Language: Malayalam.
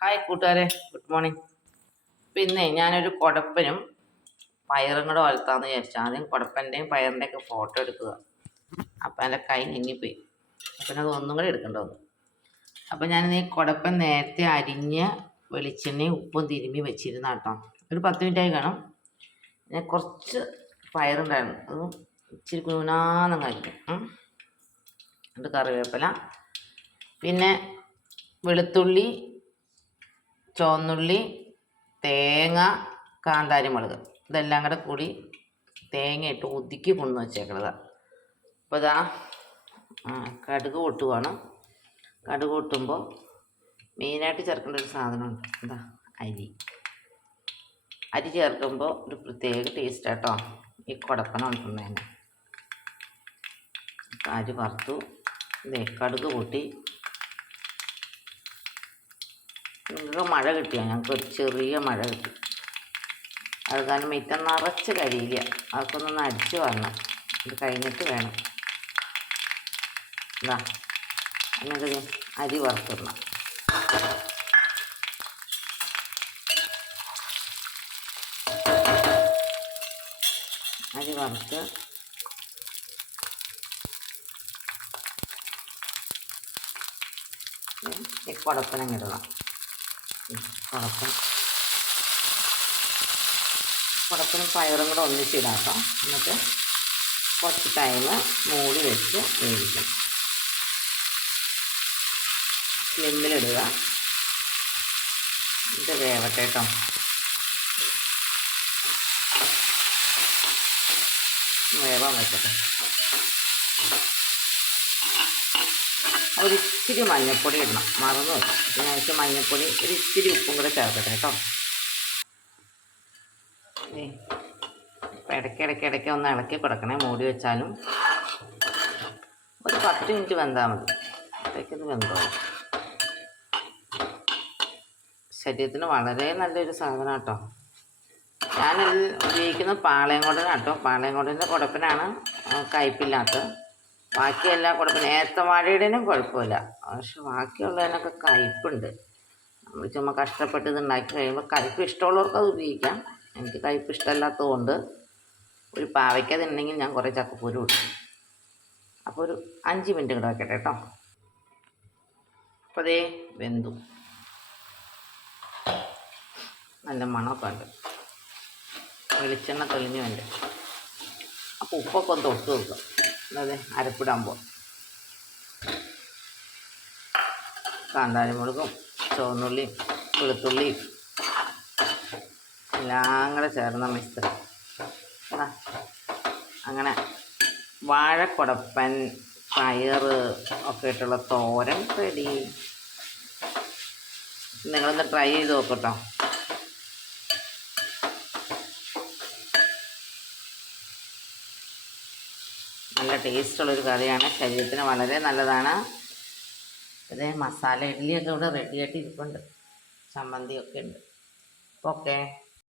ഹായ് കൂട്ടുകാരെ, ഗുഡ് മോർണിംഗ്. പിന്നെ ഞാനൊരു കുടപ്പനും പയറും കൂടെ വളർത്താമെന്ന് വിചാരിച്ചു. ആദ്യം കുടപ്പൻ്റെയും പയറിൻ്റെയൊക്കെ ഫോട്ടോ എടുക്കുക. അപ്പം എൻ്റെ കൈ ഞെങ്ങിപ്പോയി. അപ്പം അത് ഒന്നും കൂടെ എടുക്കേണ്ടി വന്നു. അപ്പം ഞാനിത് ഈ കുടപ്പൻ നേരത്തെ അരിഞ്ഞ് വെളിച്ചെണ്ണയും ഉപ്പും തിരുമ്മി വെച്ചിരുന്ന കേട്ടോ. ഒരു 10 മിനിറ്റായി കാണും. ഞാൻ കുറച്ച് പയറുണ്ടായിരുന്നു, അതും ഇച്ചിരി കുനാന്നങ്ങ് അരിക്കും. എന്നിട്ട് കറിവേപ്പില, പിന്നെ വെളുത്തുള്ളി, ചുവന്നുള്ളി, തേങ്ങ, കാന്താരി മുളക്, ഇതെല്ലാം കൂടെ കൂടി തേങ്ങയിട്ട് ഒതുക്കി കൊണ്ടു വച്ചേക്കണത്. അപ്പോൾ ഇതാ കടുക് പൊട്ടുവാണ്. കടുക് പൊട്ടുമ്പോൾ മെയിനായിട്ട് ചേർക്കേണ്ട ഒരു സാധനമുണ്ട്. എന്താ? അരി ചേർക്കുമ്പോൾ ഒരു പ്രത്യേക ടേസ്റ്റ് കേട്ടോ ഈ കുടപ്പന ഉണ്ടെന്നതിന്. അരി വറുത്തു, ഇതേ കടുക് പൊട്ടി. നിങ്ങൾക്ക് മഴ കിട്ടിയോ? ഞങ്ങൾക്ക് ഒരു ചെറിയ മഴ കിട്ടി. അത് കാരണം മിറ്റം നിറച്ച് കരിയില്ല. അതൊക്കെ ഒന്ന് അടിച്ച് വരണം. ഇത് കഴിഞ്ഞിട്ട് വേണം. എന്താ അങ്ങനത്തെ അരി വറുത്തിടണം. അരി വറുത്ത് ഈ കുടപ്പനങ്ങിടണം. കുടപ്പനും പയറും കൂടെ ഒന്നിച്ചിടാം കേട്ടോ. എന്നിട്ട് കുറച്ച് ടൈം മൂടി വെച്ച് വേവിക്കണം. സ്ലിമ്മിലിടുക. ഇത് വേവട്ടെ കേട്ടോ. വേവാൻ വെക്കട്ടെ. ഒരിച്ചിരി മഞ്ഞൾപ്പൊടി ഇടണം, മറന്നു വെക്കാം. ഇതിനകത്ത് മഞ്ഞൾപ്പൊടി ഒരു ഇച്ചിരി ഉപ്പും കൂടെ ചേർക്കട്ടെ കേട്ടോ. ഇടയ്ക്കിടയ്ക്ക് ഒന്ന് ഇളക്കി കൊടുക്കണേ. മൂടി വെച്ചാലും ഒരു 10 മിനിറ്റ് വെന്താൽ മതി. അപ്പോഴേക്കത് വെന്തോളും. ശരീരത്തിന് വളരെ നല്ലൊരു സാധനം കേട്ടോ. ഞാൻ ഉപയോഗിക്കുന്ന പാളയംകോടനാണ് കേട്ടോ. പാളയംകോടൻ്റെ കുടപ്പനാണ് കയ്പില്ലാത്തത്. ബാക്കി എല്ലാ കുടപ്പനും ഏത്തവാഴയുടേനും കുഴപ്പമില്ല. പക്ഷെ ബാക്കിയുള്ളതിനൊക്കെ കയ്പുണ്ട്. നമ്മൾ ചുമ്മാ കഷ്ടപ്പെട്ട് ഇത് ഉണ്ടാക്കി കഴിയുമ്പോൾ കയ്പ് ഇഷ്ടമുള്ളവർക്ക് അത് ഉപയോഗിക്കാം. എനിക്ക് കയ്പ് ഇഷ്ടമല്ലാത്തത് കൊണ്ട് ഒരു പാവയ്ക്ക തിന്നെങ്കിൽ ഞാൻ കുറേ ചക്കപ്പൂര് കൊടുക്കും. അപ്പോൾ ഒരു 5 മിനിറ്റ് കൂടെ വെക്കട്ടെ കേട്ടോ. അപ്പോൾ അതേ വെന്തു. നല്ല മണമൊക്കെ ഉണ്ട്. വെളിച്ചെണ്ണ തെളിഞ്ഞു വേണ്ട. അപ്പോൾ ഉപ്പൊക്കെ ഒന്ന് തൊട്ട് വെക്കുക. അതായത് അരപ്പിടാൻ പോവാം. കാന്താരി മുളകും ചുവന്നുള്ളിയും വെളുത്തുള്ളിയും എല്ലാം കൂടെ ചേർന്ന മിശ്രം. അങ്ങനെ വാഴക്കുടപ്പൻ പയറ് ഒക്കെ ഇട്ടുള്ള തോരൻ റെഡി. നിങ്ങളൊന്ന് ട്രൈ ചെയ്ത് നോക്കട്ടോ. നല്ല ടേസ്റ്റുള്ളൊരു കറിയാണ്. ശരീരത്തിന് വളരെ നല്ലതാണ്. ഇതേ മസാല ഇഡ്ഡലിയൊക്കെ ഇവിടെ റെഡിയായിട്ട് ഇരിപ്പുണ്ട്. ചമ്മന്തിയൊക്കെ ഉണ്ട്. ഓക്കെ.